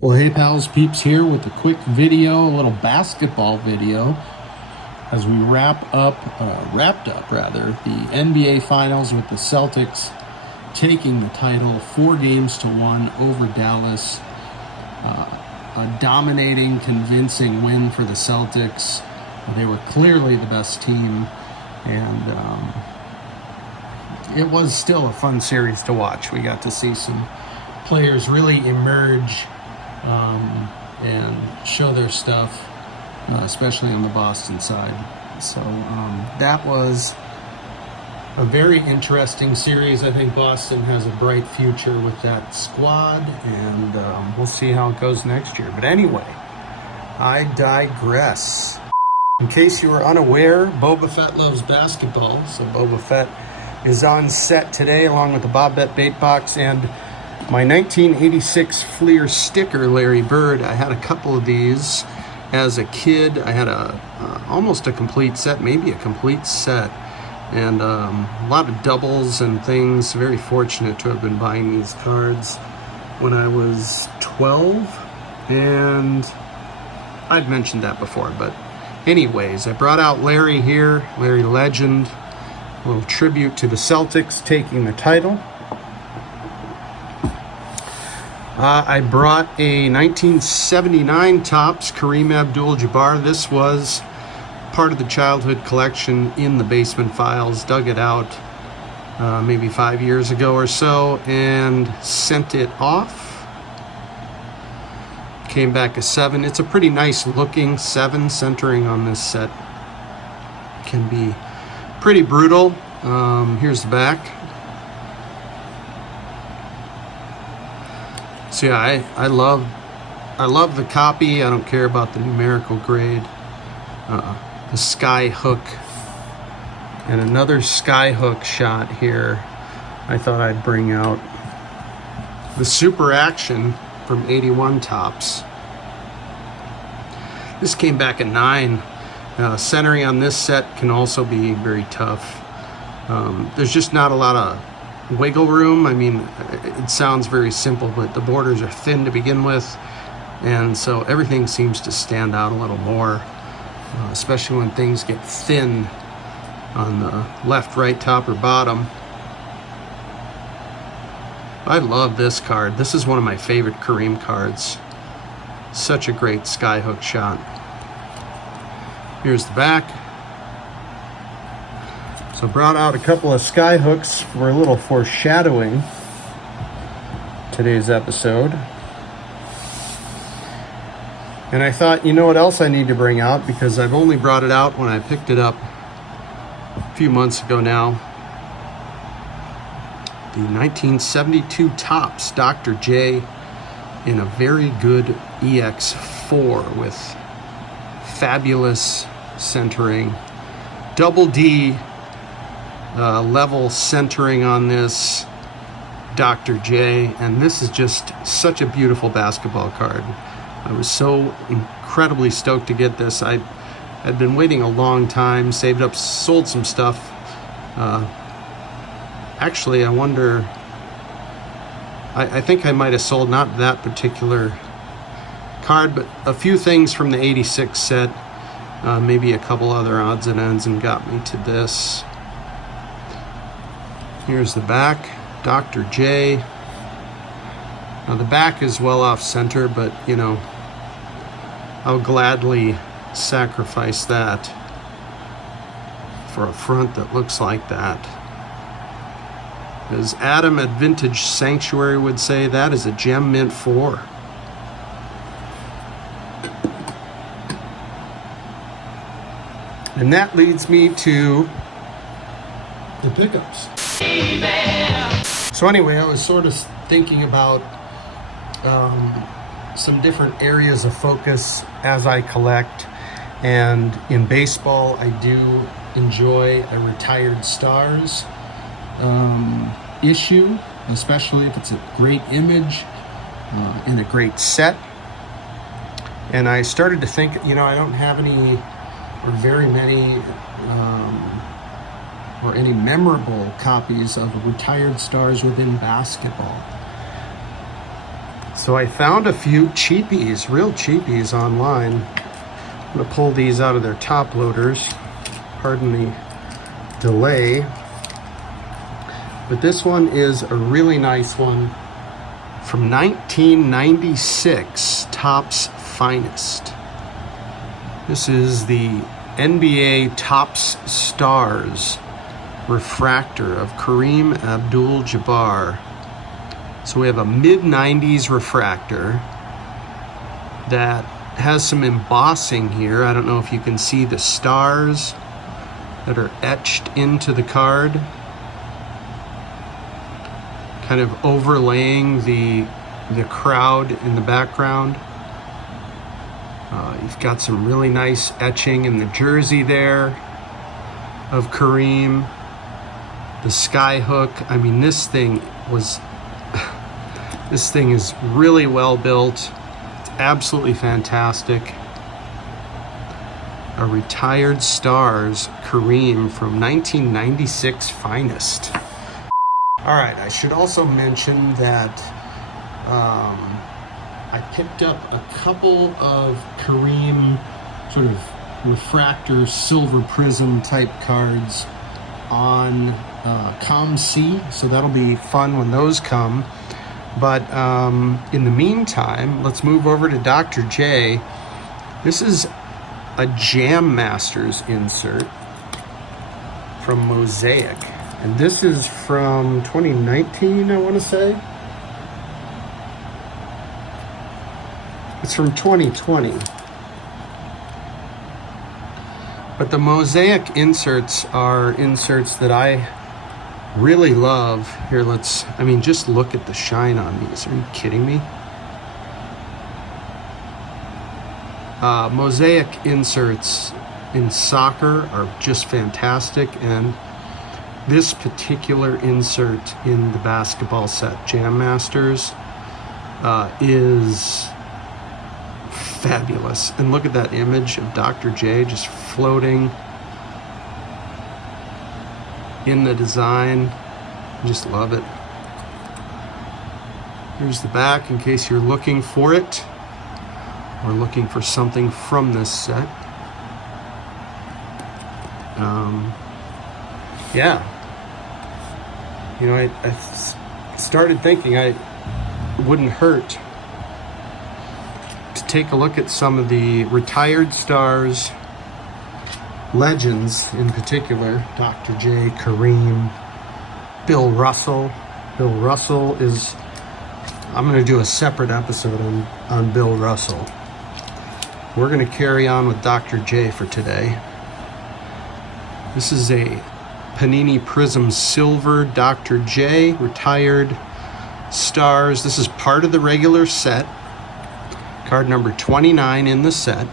Well, hey pals, Peeps here with a quick video, a little basketball video, as we wrapped up the NBA Finals with the Celtics taking the title 4-1 over Dallas. A dominating, convincing win for the Celtics. They were clearly the best team, and it was still a fun series to watch. We got to see some players really emerge and show their stuff, especially on the Boston side. So that was a very interesting series. I think Boston has a bright future with that squad, and we'll see how it goes next year. But anyway, I digress. In case you were unaware, Boba Fett loves basketball, so Boba Fett is on set today along with the Bob Bet Bait Box and my 1986 Fleer sticker, Larry Bird. I had a couple of these as a kid. I had almost a complete set, maybe a complete set, and a lot of doubles and things. Very fortunate to have been buying these cards when I was 12, and I've mentioned that before. But anyways, I brought out Larry here, Larry Legend, a little tribute to the Celtics taking the title. I brought a 1979 Topps Kareem Abdul-Jabbar. This was part of the childhood collection in the basement files. Dug it out maybe 5 years ago or so and sent it off. Came back a 7. It's a pretty nice looking 7. Centering on this set can be pretty brutal. Here's the back. So yeah, I love the copy. I don't care about the numerical grade. The sky hook, and another sky hook shot here. I thought I'd bring out the Super Action from 81 Topps. This came back at 9. Centering on this set can also be very tough. There's just not a lot of wiggle room. I mean, it sounds very simple, but the borders are thin to begin with, and so everything seems to stand out a little more, especially when things get thin on the left, right, top, or bottom. I love this card. This is one of my favorite Kareem cards. Such a great skyhook shot. Here's the back. So brought out a couple of sky hooks for a little foreshadowing today's episode. And I thought, you know what else I need to bring out, because I've only brought it out when I picked it up a few months ago now. The 1972 Topps Dr. J in a very good EX4 with fabulous centering. Double D level centering on this Dr. J, and this is just such a beautiful basketball card. I was so incredibly stoked to get this. I had been waiting a long time, saved up, sold some stuff. Actually, I wonder, I think I might have sold not that particular card, but a few things from the 86 set, maybe a couple other odds and ends, and got me to this. Here's the back, Dr. J. Now the back is well off center, but you know, I'll gladly sacrifice that for a front that looks like that. As Adam at Vintage Sanctuary would say, that is a Gem Mint 4. And that leads me to the pickups. So anyway, I was sort of thinking about some different areas of focus as I collect, and in baseball I do enjoy a Retired Stars issue, especially if it's a great image in a great set. And I started to think, you know, I don't have any or very many or any memorable copies of Retired Stars within basketball. So I found a few cheapies, real cheapies online. I'm gonna pull these out of their top loaders. Pardon the delay. But this one is a really nice one from 1996, Topps Finest. This is the NBA Topps Stars refractor of Kareem Abdul-Jabbar. So we have a mid-90s refractor that has some embossing here. I don't know if you can see the stars that are etched into the card, kind of overlaying the crowd in the background. You've got some really nice etching in the jersey there of Kareem. The sky hook. I mean, this thing is really well built. It's absolutely fantastic. A retired Stars Kareem from 1996 Finest. All right, I should also mention that I picked up a couple of Kareem sort of refractor silver prism type cards on ComC, so that'll be fun when those come. But in the meantime, let's move over to Dr. J. This is a Jam Masters insert from Mosaic. And this is from 2019, I want to say. It's from 2020. But the Mosaic inserts are inserts that I really love. Here, just look at the shine on these. Are you kidding me? Mosaic inserts in soccer are just fantastic, and this particular insert in the basketball set, Jam Masters, is fabulous. And look at that image of Dr. J just floating in the design. I just love it. Here's the back in case you're looking for it or looking for something from this set. Yeah. You know, I started thinking it wouldn't hurt to take a look at some of the retired Stars legends, in particular, Dr. J, Kareem, Bill Russell. Bill Russell is, I'm going to do a separate episode on Bill Russell. We're going to carry on with Dr. J for today. This is a Panini Prism Silver Dr. J, retired Stars. This is part of the regular set. Card number 29 in the set.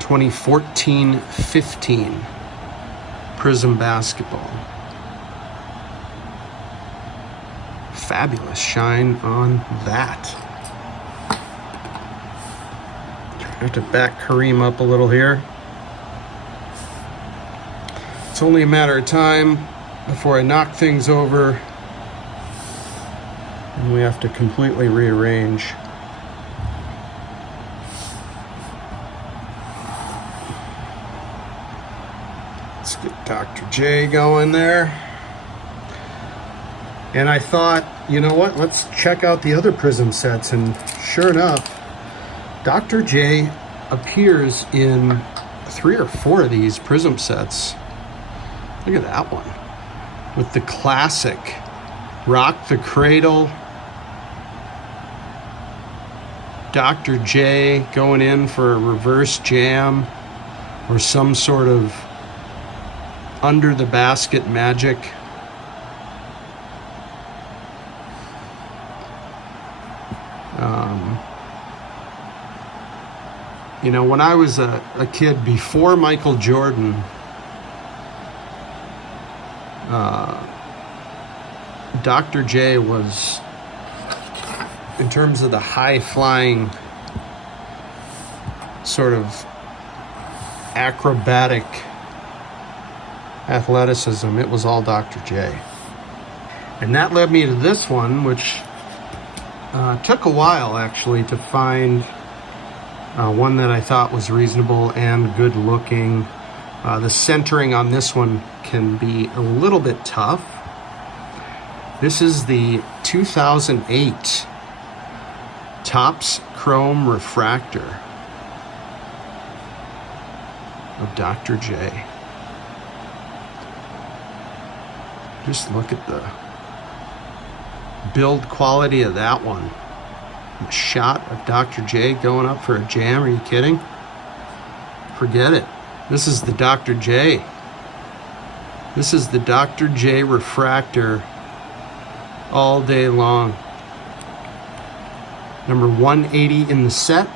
2014-15 Prism Basketball. Fabulous shine on that. I have to back Kareem up a little here. It's only a matter of time before I knock things over and we have to completely rearrange. Let's get Dr. J going there. And I thought, you know what, let's check out the other Prism sets. And sure enough, Dr. J appears in 3 or 4 of these Prism sets. Look at that one. With the classic Rock the Cradle. Dr. J going in for a reverse jam or some sort of under the basket magic. You know, when I was a kid, before Michael Jordan, Dr. J was, in terms of the high-flying sort of acrobatic athleticism, it was all Dr. J. And that led me to this one, which took a while actually to find one that I thought was reasonable and good looking. The centering on this one can be a little bit tough. This is the 2008 Topps Chrome Refractor of Dr. J. Just look at the build quality of that one. A shot of Dr. J going up for a jam. Are you kidding? Forget it. This is the Dr. J. This is the Dr. J Refractor all day long. Number 180 in the set.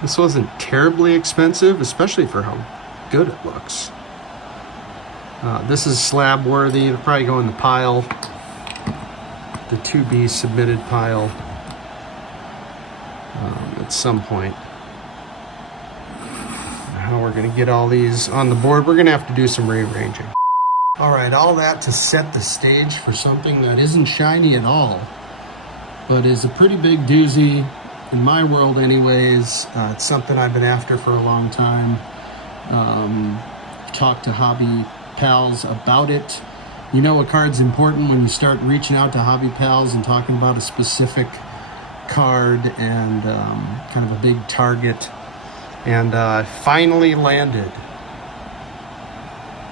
This wasn't terribly expensive, especially for how good it looks. This is slab worthy. It'll probably go in the pile, the to be submitted pile at some point. How we're going to get all these on the board, we're going to have to do some rearranging. All right, all that to set the stage for something that isn't shiny at all, but is a pretty big doozy in my world anyways. It's something I've been after for a long time. Talked to hobby pals about it. You know a card's important when you start reaching out to hobby pals and talking about a specific card and kind of a big target. And I finally landed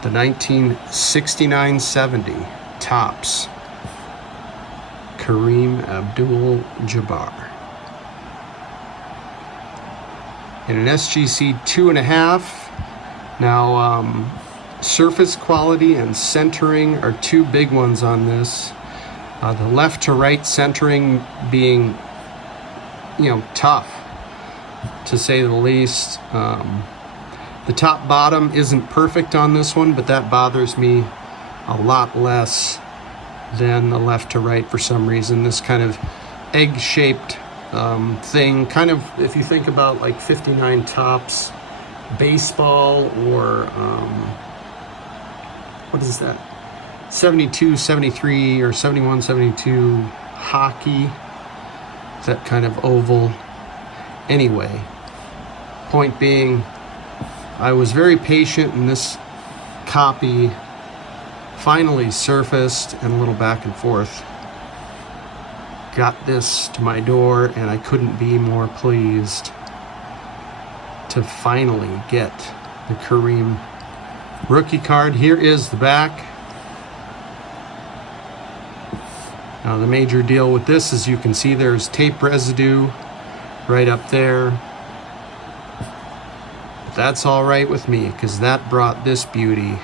the 1969-70 Topps Kareem Abdul-Jabbar in an SGC 2.5. Now, surface quality and centering are two big ones on this. The left to right centering being, tough, to say the least. The top bottom isn't perfect on this one, but that bothers me a lot less than the left to right for some reason. This kind of egg-shaped thing, kind of, if you think about like 59 Topps baseball, or what is that, 72, 73, or 71, 72 hockey, that kind of oval. Anyway, point being, I was very patient, and this copy finally surfaced, and a little back and forth. Got this to my door, and I couldn't be more pleased to finally get the Kareem rookie card. Here is the back. Now, the major deal with this is you can see there's tape residue right up there. That's all right with me, because that brought this beauty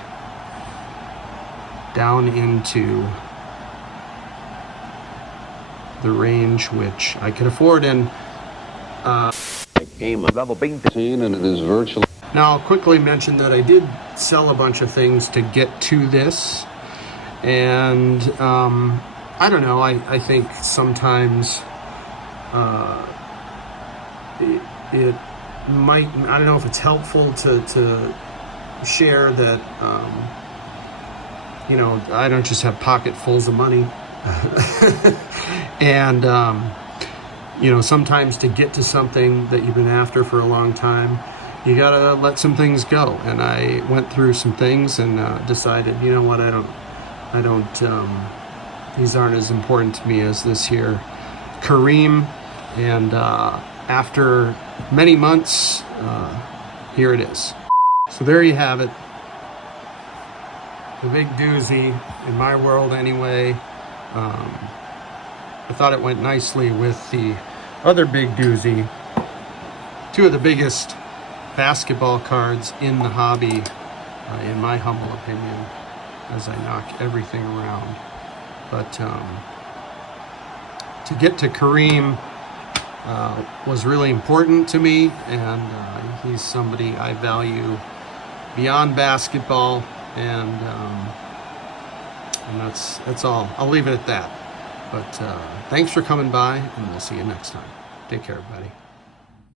down into the range which I could afford. And game level being seen, and it is virtually. Now, I'll quickly mention that I did sell a bunch of things to get to this, and I don't know, I think sometimes it might, I don't know if it's helpful to share that, I don't just have pocketfuls of money. And, sometimes to get to something that you've been after for a long time, you gotta let some things go. And I went through some things and decided, you know what, I don't, these aren't as important to me as this here Kareem. And after many months, here it is. So there you have it. The big doozy, in my world anyway. I thought it went nicely with the other big doozy. Two of the biggest basketball cards in the hobby, in my humble opinion, as I knock everything around. But to get to Kareem was really important to me, and he's somebody I value beyond basketball, and that's all. I'll leave it at that. But thanks for coming by, and we'll see you next time. Take care, everybody.